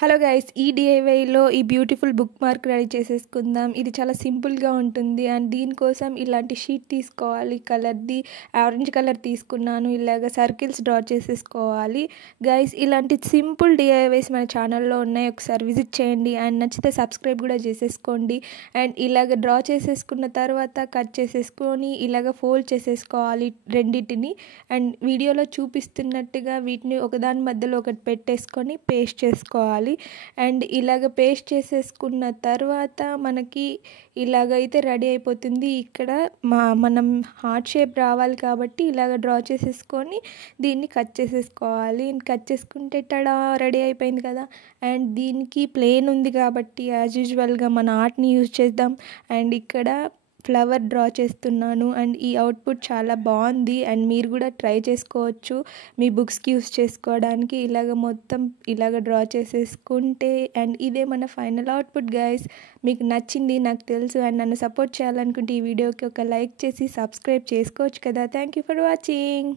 Hello guys, ఈ డిఐవైలో ఈ beautiful book mark ready చేసేసుకుందాం. ఇది చాలా సింపుల్గా ఉంటుంది అండ్ దీనికోసం ఇలాంటి షీట్ తీసుకోవాలి. కలర్ది ఆరెంజ్ కలర్ తీసుకున్నాను. ఇలాగ సర్కిల్స్ డ్రా చేసేసుకోవాలి. గైస్, ఇలాంటి సింపుల్ డిఐవైస్ మన ఛానల్లో ఉన్నాయి. ఒకసారి విజిట్ చేయండి అండ్ నచ్చితే సబ్స్క్రైబ్ కూడా చేసేసుకోండి. అండ్ ఇలాగ డ్రా చేసేసుకున్న తర్వాత కట్ చేసేసుకొని ఇలాగ ఫోల్డ్ చేసేసుకోవాలి రెండింటిని. అండ్ వీడియోలో చూపిస్తున్నట్టుగా వీటిని ఒకదాని మధ్యలో ఒకటి పెట్టేసుకొని పేస్ట్ చేసుకోవాలి. అండ్ ఇలాగ పేస్ట్ చేసేసుకున్న తర్వాత మనకి ఇలాగైతే రెడీ అయిపోతుంది. ఇక్కడ మనం హార్ట్ షేప్ రావాలి కాబట్టి ఇలాగ డ్రా చేసేసుకొని దీన్ని కట్ చేసేసుకోవాలి. కట్ చేసుకుంటే టడా రెడీ అయిపోయింది కదా. అండ్ దీనికి ప్లేన్ ఉంది కాబట్టి యాజ్ యూజువల్గా మన ఆర్ట్ని యూజ్ చేద్దాం. అండ్ ఇక్కడ ఫ్లవర్ డ్రా చేస్తున్నాను అండ్ ఈ అవుట్పుట్ చాలా బాగుంది. అండ్ మీరు కూడా ట్రై చేసుకోవచ్చు మీ బుక్స్కి యూస్ చేసుకోవడానికి. ఇలాగ మొత్తం ఇలాగ డ్రా చేసేసుకుంటే అండ్ ఇదే మన ఫైనల్ అవుట్పుట్ గైస్. మీకు నచ్చింది నాకు తెలుసు. అండ్ నన్ను సపోర్ట్ చేయాలనుకుంటే ఈ వీడియోకి ఒక లైక్ చేసి సబ్స్క్రైబ్ చేసుకోవచ్చు కదా. Thank you for watching.